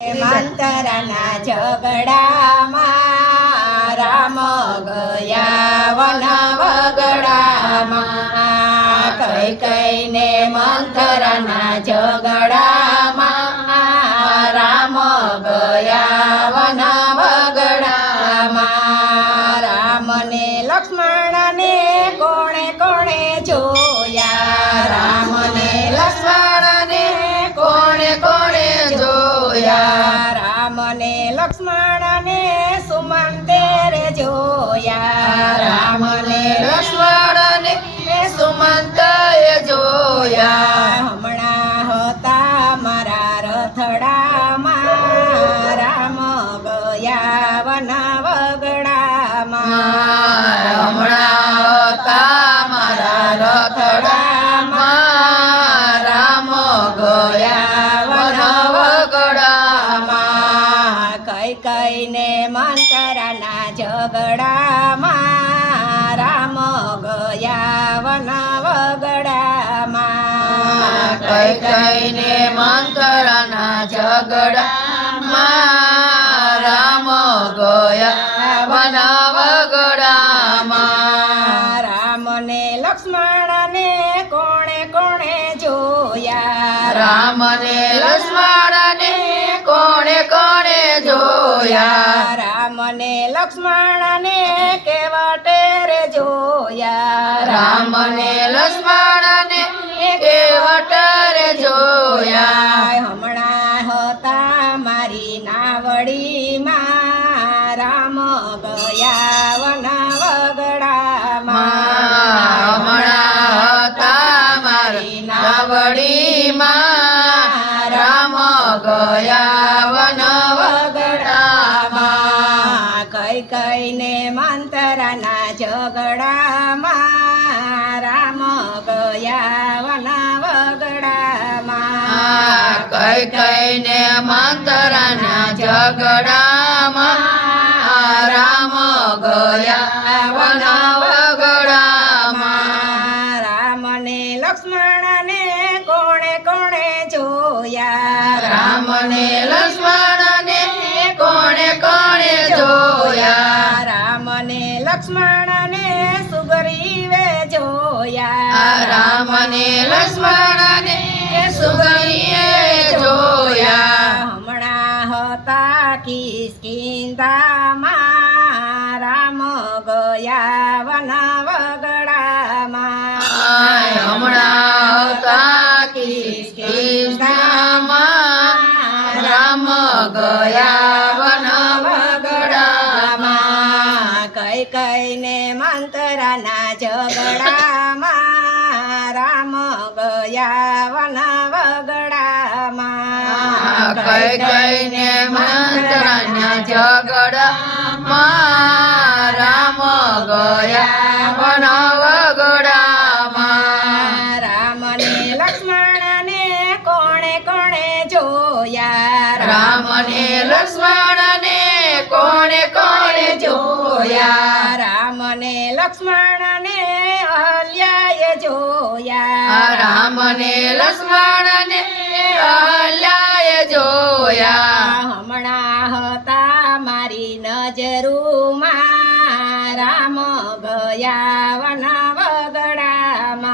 મંતરના ઝઘડામાં રામ ગયા વન વગડામાં કઈ કઈને મંતરના ઝઘડામાં રામ ગયા વન વગડામાં રામને લક્ષ્મણને કોણે કોણે જોયા રામને લક્ષ્મણને કોણે કોણે જોયા રામને લક્ષ્મણને સુમંતે રે જોયા રામને લક્ષ્મણને સુમંતે જોયા હમણાં હતા મારા રથડામાં રામ ગયા વન વગડામાં હમણાં હતા મારા રથડામાં રામ ગયા વન વગડામાં કઈ કઈને મંતરના ઝઘડામાં રામ ગયા વન વગડામાં કઈ કઈને મંતરના ઝઘડામાં રામ ગયા વન વગડામાં રામને લક્ષ્મણને કોણે કોણે જોયા રામને લક્ષ્મણને કોણે કોણે જોયા રામને લક્ષ્મણને કેવટે રે જોયા રામને લક્ષ્મણને કેવટે રે જોયા હમણાં હતા મારી નાવડીમાં રામ ગયા વન વગડામાં હમણાં હતા મારી નાવડીમાં રામ ગયા વન વગડામાં કઈ કઈને મંતરના ઝઘડામાં રામ ગયા વન વગડામાં કઈ કઈને મંતરના ઝઘડામાં રામ ગયા વન વગડામાં રામને લક્ષ્મણને કોણે કોણે જોયા રામને લક્ષ્મણને કોણે કોણે જોયા રામને લક્ષ્મણને સુગ્રીવે જોયા રામને લક્ષ્મણને સુગ્રીવે જોયા હમણાં હતા કિષ્કિંધામાં રામ ગયા વન વગડામાં હમણાં હતા કિષ્કિંધામાં રામ ગયા વન વગડામાં કઈ કઈને મંતરના ઝઘડામાં રામ ગયા વન વગડામાં કઈ કઈને મંતરના ઝઘડામાં રામ ગયા વન વગડામાં રામને લક્ષ્મણને કોણે કોણે જોયા રામને લક્ષ્મણને કોણે કોણે જોયા રામને લક્ષ્મણને અહલ્યાએ જોયા રામને લક્ષ્મણને અહલ્યાએ જોયા હમણાં હતા મારી નજરુમાં રામ ગયા વન વગડામાં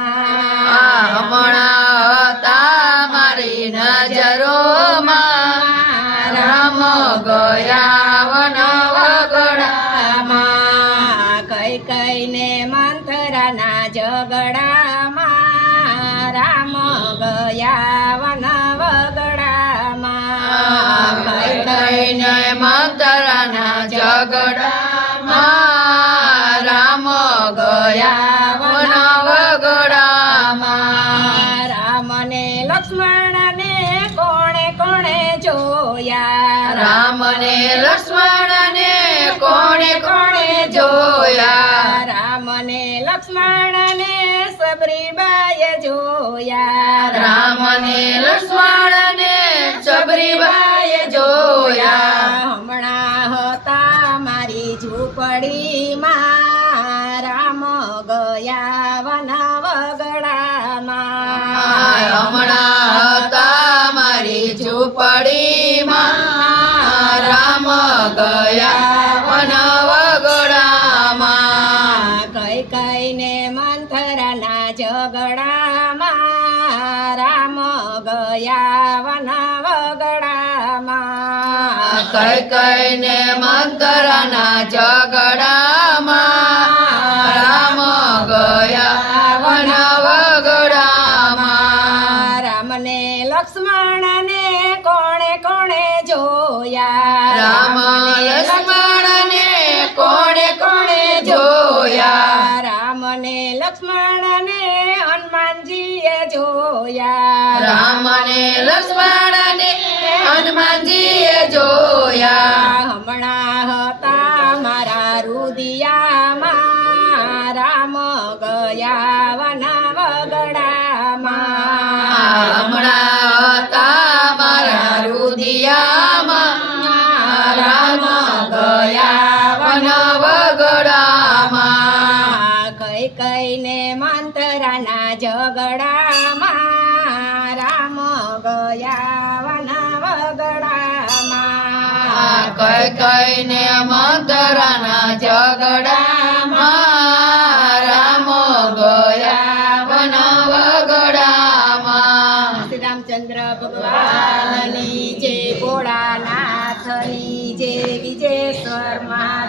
હમણાં હતા મારી નજરોમાં રામ ગયા વન વગડામાં કઈ કઈને મંતરના ઝઘડામાં રામ ગયા વન વગડામાં કઈ કઈને મંતરના ઝઘડામાં રામ ગયા વન વગડામાં રામને લક્ષ્મણને કોણે કોણે જોયા રામને લક્ષ્મણને કોણે કોણે જોયા રામને લક્ષ્મણને સબરીબાએ જોયા રામને લક્ષ્મણને સબરીબાએ જોયા હમણાં હતા મારી ઝૂંપડીમાં રામ ગયા વન વગડામાં હમણાં હતા મારી ઝૂંપડીમાં કઈ કઈને મંતરના ઝઘડામાં રામ ગયા વન વગડામાં. રામને લક્ષ્મણને કોણે કોણે જોયા રામ લક્ષ્મણને કોણે કોણે જોયા. રામને લક્ષ્મણને હનુમાનજીએ જોયા રામને લક્ષ્મણને હનુમાનજીએ જોયા. હમણાં હતા મારા રુદિયામાં રામ ગયા વના વગડામાં. હમણાં હતા મારા રુદિયામાં રામ ગયા વન વગડામાં. કઈ કઈને મંતરાના ઝઘડામાં રામ ગયા વના વગડામાં. કઈ કઈને મંતરાના ઝઘડામાં રામ ગયા વન વગડામાં. શ્રી રામચંદ્ર ભગવાનની જય, ભોળાનાથની જય, વિજયેશ્વર મા